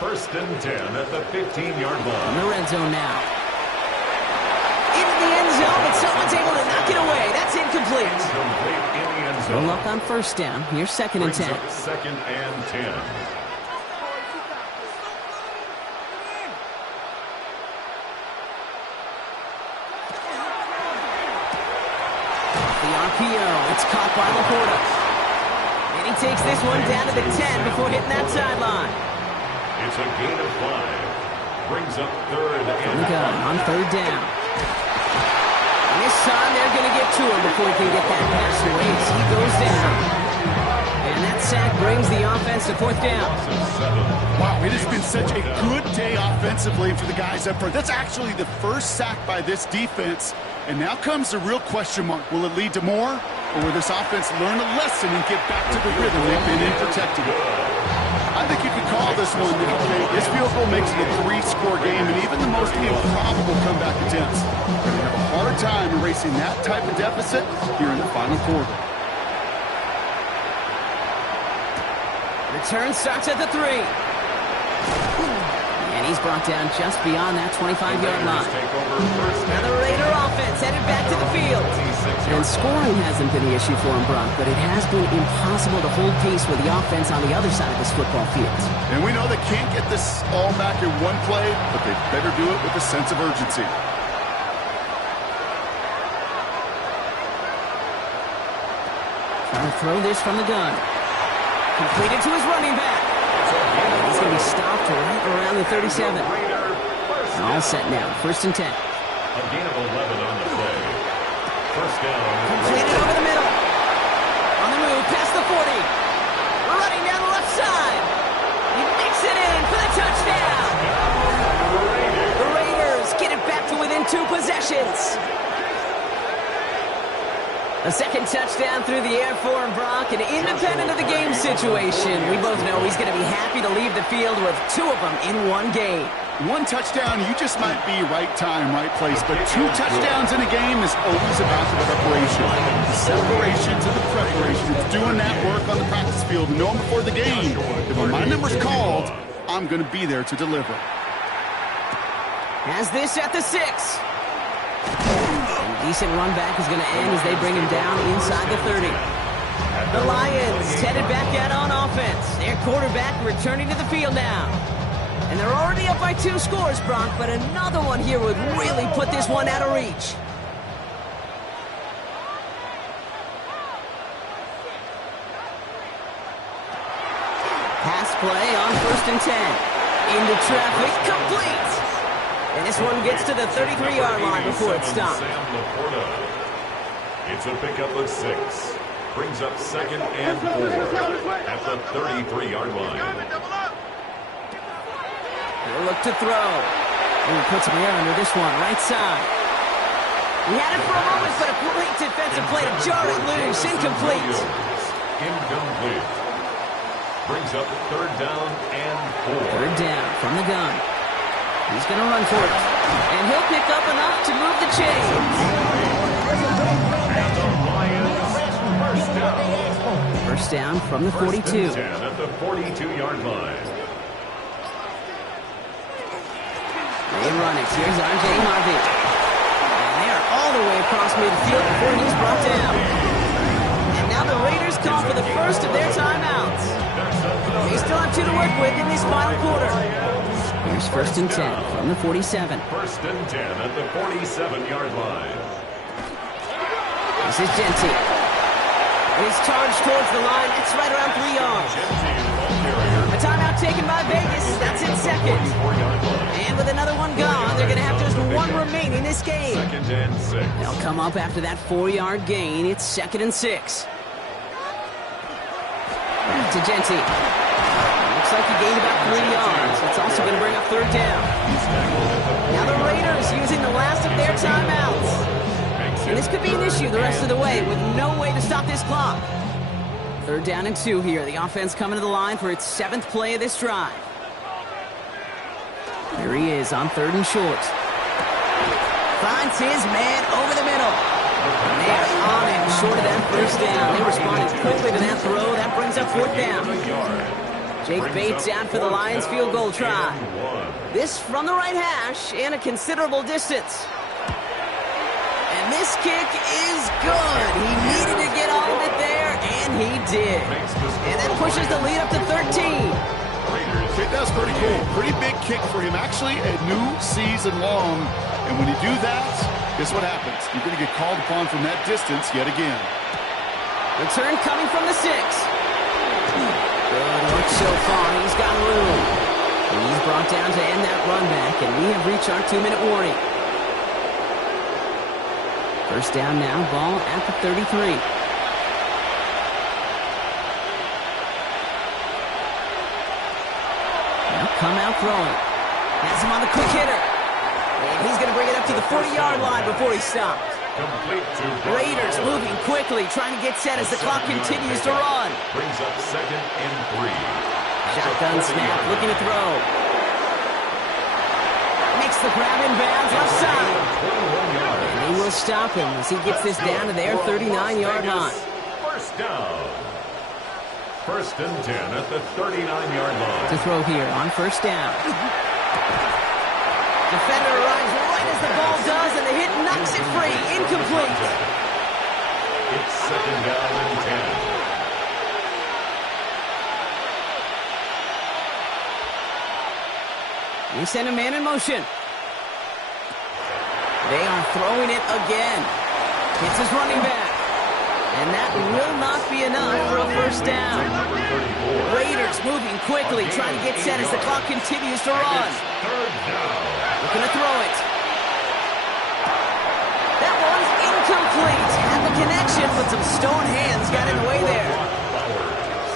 1st and 10 at the 15-yard line. In the red zone now. Into the end zone, but someone's able to knock it away. That's incomplete. Incomplete in the end No zone. luck on first down. Here's 2nd and 10. Brings up 2nd and 10. It's caught by Laporta. And he takes this one down to the 10 before hitting that sideline. It's a gain of 5. Brings up 3rd and gun on 3rd down. And this time they're going to get to him before he can get that pass away as he goes down. And that sack brings the offense to 4th down. Wow, it has been such a good day offensively for the guys up front. That's actually the first sack by this defense. And now comes the real question mark. Will it lead to more? Or will this offense learn a lesson and get back to the rhythm they've been in protecting it? I think you could call this one, okay, this field goal makes it a 3-score game, and even the most improbable comeback attempts are going to have a hard time erasing that type of deficit here in the final quarter. Return starts at the 3. And he's brought down just beyond that 25-yard line. Now the Raider offense headed back to the field. And scoring hasn't been the issue for him, Brock, but it has been impossible to hold pace with the offense on the other side of this football field. And we know they can't get this all back in one play, but they better do it with a sense of urgency. Trying to throw this from the gun. Completed to his running back. And he's going to be stopped right around the 37. All set now. 1st and 10. A gain of 11 on the play. First down. Completed over the middle. On the move, past the 40. Running down the left side. He makes it in for the touchdown. The Raiders get it back to within 2 possessions. A second touchdown through the air for him, Brock, and independent of the game situation, we both know he's going to be happy to leave the field with 2 of them in one game. 1 touchdown, you just might be right time, right place, but 2 touchdowns in a game is always about the preparation. The separation to the preparation. It's doing that work on the practice field, knowing before the game that when my number's called, I'm going to be there to deliver. Has this at the 6. Decent run back is going to end as they bring him down inside the 30. The Lions headed back out on offense. Their quarterback returning to the field now. And they're already up by 2 scores, Brock, but another one here would really put this one out of reach. Pass play on 1st and 10. Into traffic, complete. And this one gets to the 33-yard line before it stops. It's a pickup of 6. Brings up 2nd and 4 at the 33-yard line. He'll look to throw. And he puts him here under this one, right side. He had it for a moment, but a great defensive play to jar it loose. Incomplete. Incomplete. Brings up 3rd down and 4. 3rd down from the gun. He's going to run for it. And he'll pick up enough to move the chains. And the Lions, first down. First down from the 42. 10 at the 42-yard line. They run it. Here's R.J. Harvey. And they're all the way across midfield before he's brought down. And now the Raiders call for the first of their timeouts. They still have 2 to work with in this final quarter. Here's 1st and 10 from the 47. 1st and 10 at the 47-yard line. This is Genty. He's charged towards the line. It's right around 3 yards. A timeout taken by Vegas. That's in 2nd. And with another one gone, they're going to have just 1 remaining in this game. 2nd and 6. They'll come up after that 4-yard gain. It's 2nd and 6. Back to Genty. Looks like he gained about 3 yards. It's also going to bring up 3rd down. Now the Raiders using the last of their timeouts. And this could be an issue the rest of the way with no way to stop this clock. 3rd down and 2 here. The offense coming to the line for its 7th play of this drive. Here he is on 3rd and short. Finds his man over the middle. And they're on him short of that 1st down. They responded quickly to that throw. That brings up 4th down. Jake Bates out for the Lions field goal try. This from the right hash and a considerable distance. And this kick is good. He needed to get all of it there, and he did. And that pushes the lead up to 13. That's pretty cool. Pretty big kick for him. Actually, a new season long. And when you do that, guess what happens? You're going to get called upon from that distance yet again. Return coming from the 6. Good look so far. He's got room. He's brought down to end that run back, and we have reached our 2-minute warning. 1st down now, ball at the 33. Now come out throwing. Has him on the quick hitter. And he's going to bring it up to the 40-yard line before he stops. Raiders moving quickly, trying to get set as the clock continues to run. Brings up 2nd and 3. Shotgun snap, looking to throw. Makes the grab in bounds left side. And they will stop him as he gets this down to their 39-yard line. First down. 1st and 10 at the 39-yard line. To throw here on 1st down. Defender arrives right as the ball does, and the hit knocks it free. Incomplete. It's 2nd down and 10. We send a man in motion. They are throwing it again. It's his running back. And that will not be enough for a first down. Raiders moving quickly, trying to get set as the clock continues to run. Looking to throw it. That one's incomplete. Had the connection, but some stone hands got in the way there.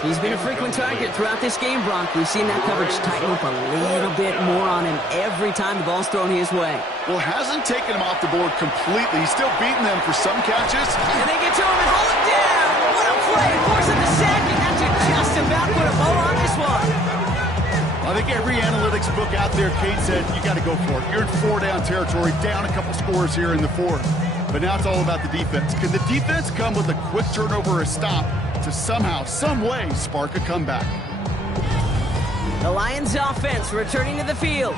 He's been a frequent target throughout this game, Brock. We've seen that coverage tighten up a little bit more on him every time the ball's thrown his way. Well, hasn't taken him off the board completely. He's still beating them for some catches. And they get to him and haul him down. What a play. Forcing the sack, and that should just about put a bow on this one. I think every analytics book out there, Kate said, you got to go for it. You're in 4-down territory, down a couple scores here in the fourth. But now it's all about the defense. Can the defense come with a quick turnover or a stop to somehow, some way, spark a comeback? The Lions offense returning to the field.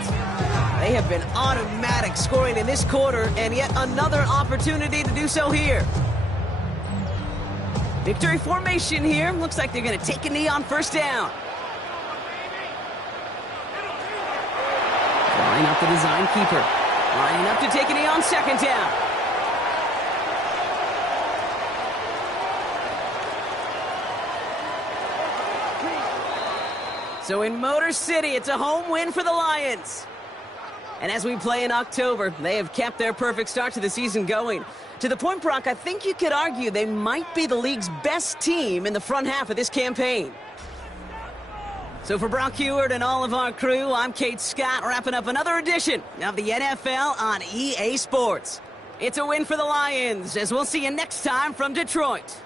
They have been automatic scoring in this quarter, and yet another opportunity to do so here. Victory formation here. Looks like they're going to take a knee on first down. Line up the design keeper. Lining up to take a knee on second down. So in Motor City, it's a home win for the Lions. And as we play in October, they have kept their perfect start to the season going. To the point, Brock, I think you could argue they might be the league's best team in the front half of this campaign. So for Brock Heward and all of our crew, I'm Kate Scott, wrapping up another edition of the NFL on EA Sports. It's a win for the Lions, as we'll see you next time from Detroit.